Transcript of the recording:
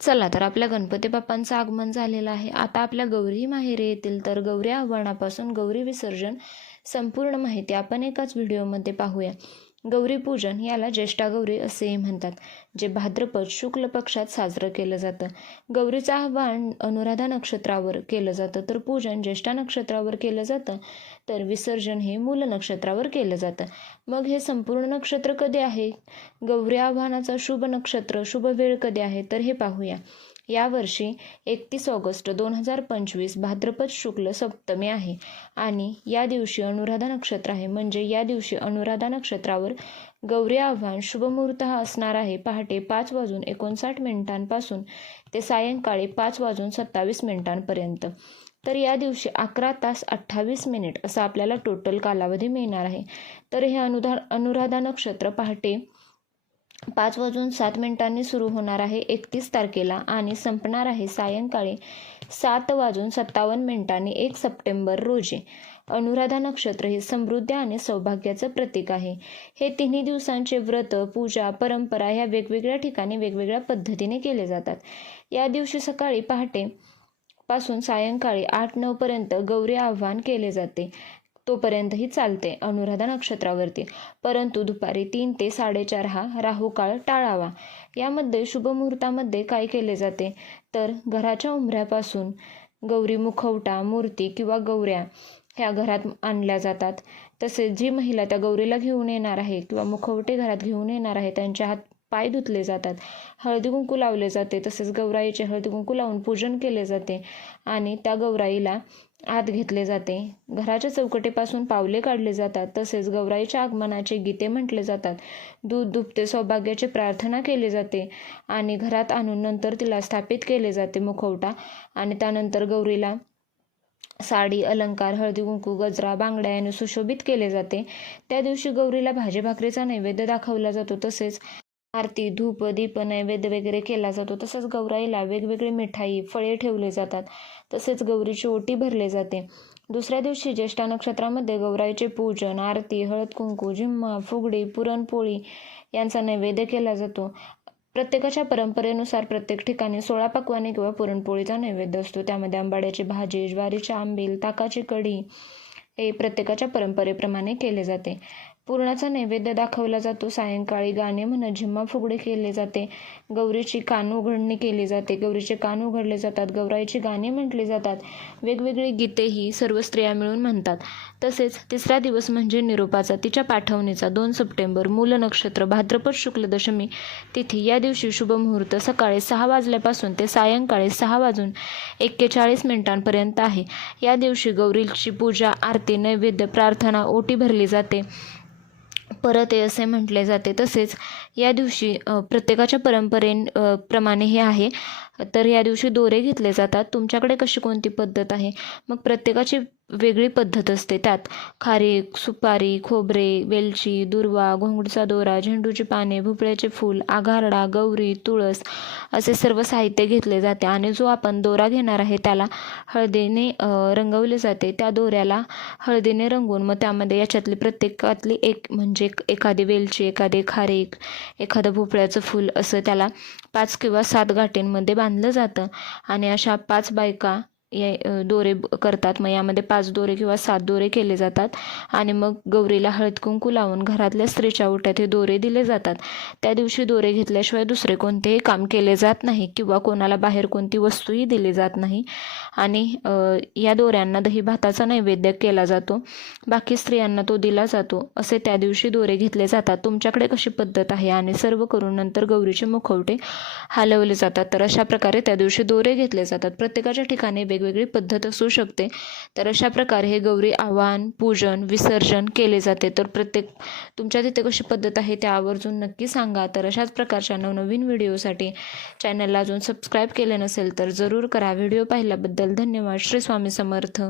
चला तर आपल्या गणपती बाप्पांचं आगमन झालेलं आहे. आता आपल्या गौरी माहेरी येतील तर गौरी आव्हानापासून गौरी विसर्जन संपूर्ण माहिती आपण एकाच व्हिडिओमध्ये पाहूया. गौरीपूजन याला ज्येष्ठा गौरी असेही म्हणतात जे भाद्रपद शुक्ल पक्षात साजरं केलं जातं. गौरीचं आव्हान अनुराधा नक्षत्रावर केलं जातं. तर पूजन ज्येष्ठा नक्षत्रावर केलं जातं? तर विसर्जन हे मूल नक्षत्रावर केलं जातं. मग हे संपूर्ण नक्षत्र कधी आहे? गौरी आव्हानाचा शुभ नक्षत्र शुभ वेळ कधी आहे? तर हे पाहूया. यावर्षी एकतीस ऑगस्ट दोन हजार पंचवीस भाद्रपद शुक्ल सप्तमी आहे. आणि या दिवशी अनुराधा नक्षत्र आहे. म्हणजे या दिवशी अनुराधा नक्षत्रावर गौरी आव्हान शुभमुहूर्त हा असणार आहे. पहाटे पाच वाजून एकोणसाठ मिनिटांपासून ते सायंकाळी पाच वाजून सत्तावीस मिनिटांपर्यंत. तर या दिवशी अकरा तास अठ्ठावीस मिनिट असा आपल्याला टोटल कालावधी मिळणार आहे. तर हे अनुधा अनुराधा नक्षत्र पहाटे पाच वाजून सात मिनिटांनी सुरू होणार आहे एकतीस तारखेला आणि संपणार आहे सायंकाळी सात वाजून सत्तावन्न मिनिटांनी एक सप्टेंबर रोजी. अनुराधा नक्षत्र हे समृद्धी आणि सौभाग्याचं प्रतीक आहे. हे तिन्ही दिवसांचे व्रत पूजा परंपरा ह्या वेगवेगळ्या ठिकाणी वेगवेगळ्या पद्धतीने केले जातात. या दिवशी सकाळी पहाटे पासून सायंकाळी आठ नऊपर्यंत गौरी आव्हान केले जाते. तोपर्यंतही चालते अनुराधा नक्षत्रावरती. परंतु दुपारी तीन ते साडेचार हा राहुकाळ टाळावा. यामध्ये शुभमुहूर्तामध्ये काय केले जाते? तर घराच्या उंबऱ्यापासून गौरी मुखवटा मूर्ती किंवा गौऱ्या ह्या घरात आणल्या जातात. तसेच जी महिला त्या गौरीला घेऊन येणार आहे किंवा मुखवटे घरात घेऊन येणार आहे त्यांच्या हात पाय धुतले जातात. हळदी कुंकू लावले जाते. तसेच गौराईचे हळदी कुंकू लावून पूजन केले जाते. आणि त्या गौराईला आत घेतले जाते. घराच्या चौकटीपासून पावले काढले जातात. तसेच गौराईच्या आगमनाचे गीते म्हटले जातात. दूध दुभते सौभाग्याची प्रार्थना केली जाते आणि घरात आणून नंतर तिला स्थापित केले जाते मुखवटा. आणि त्यानंतर गौरीला साडी अलंकार हळदी कुंकू गजरा बांगड्या याने सुशोभित केले जाते. त्या दिवशी गौरीला भाजी भाकरीचा नैवेद्य दाखवला जातो. तसेच आरती धूप दीप नैवेद्य वगैरे केला जातो. तसंच गौराईला वेगवेगळी मिठाई फळे ठेवले जातात. तसेच गौरीची ओटी भरले जाते. दुसऱ्या दिवशी ज्येष्ठा नक्षत्रामध्ये गौराईचे पूजन आरती हळद कुंकू झिम्मा फुगडी पुरणपोळी यांचा नैवेद्य केला जातो. प्रत्येकाच्या परंपरेनुसार प्रत्येक ठिकाणी सोळा पकवाने किंवा पुरणपोळीचा नैवेद्य असतो. त्यामध्ये आंबाड्याची भाजी ज्वारीचे आंबील ताकाची कढी हे प्रत्येकाच्या परंपरेप्रमाणे केले जाते. पुरणाचा नैवेद्य दाखवला जातो. सायंकाळी गाणे म्हणत झिम्मा फुगडे केले जाते. गौरीची कान उघडणी केली जाते. गौरीचे कान उघडले जातात. गौराईची गाणे म्हटली जातात. वेगवेगळी गीते ही सर्व स्त्रिया मिळून म्हणतात. तसेच तिसरा दिवस म्हणजे निरोपाचा तिच्या पाठवणीचा. दोन सप्टेंबर मूल नक्षत्र भाद्रपद शुक्ल दशमी तिथी. या दिवशी शुभमुहूर्त सकाळी सहा वाजल्यापासून ते सायंकाळी सहा वाजून एक्केचाळीस मिनिटांपर्यंत आहे. या दिवशी गौरीची पूजा आरती नैवेद्य प्रार्थना ओटी भरली जाते. परत आहे असे म्हटले जाते तसेच या दिवशी प्रत्येकाच्या परंपरे प्रमाणे हे आहे. तर या दिवशी दोरे घेतले जातात. तुमच्याकडे कशी कोणती पद्धत आहे? मग प्रत्येकाची वेगळी पद्धत असते त्यात. खारीक सुपारी खोबरे वेलची दुर्वा घोंगडीचा दोरा झेंडूची पाने भोपळ्याचे फूल आघारडा गौरी तुळस असे सर्व साहित्य घेतले जाते आणि जो आपण दोरा घेणार आहे त्याला हळदीने रंगवले जाते. त्या दोऱ्याला हळदीने रंगवून मग त्यामध्ये याच्यातली प्रत्येकातली एक म्हणजे एक- एखादी वेलची एखादी खारीक एखादं भोपळ्याचं फूल असं त्याला पाच किंवा सात गाठींमध्ये बांधलं जातं. आणि अशा पाच बायका ये दोरे करतात. मग यामध्ये पाच दोरे किंवा सात दोरे केले जातात. आणि मग गौरीला हळद कुंकू लावून घरातल्या स्त्रीच्या ओट्यात हे दोरे दिले जातात. त्या दिवशी दोरे घेतल्याशिवाय दुसरे कोणतेही काम केले जात नाही किंवा कोणाला बाहेर कोणती वस्तूही दिली जात नाही. आणि या दोऱ्यांना दही भाताचा नैवेद्य केला जातो. बाकी स्त्रियांना तो दिला जातो. असे त्या दिवशी दोरे घेतले जातात. तुमच्याकडे कशी पद्धत आहे? आणि सर्व करून नंतर गौरीचे मुखवटे हलवले जातात. तर अशा प्रकारे त्या दिवशी दोरे घेतले जातात. प्रत्येकाच्या ठिकाणी वेगवेगळी पद्धत असू शकते. तर अशा प्रकारे हे गौरी आवाहन पूजन विसर्जन केले जाते. तर प्रत्येक तुमच्या तिथे कशी पद्धत आहे ते आवर्जून नक्की सांगा. तर अशाच प्रकारच्या नवनवीन व्हिडिओसाठी चॅनलला अजून सबस्क्राईब केले नसेल तर जरूर करा. व्हिडिओ पाहिल्याबद्दल धन्यवाद. श्री स्वामी समर्थ.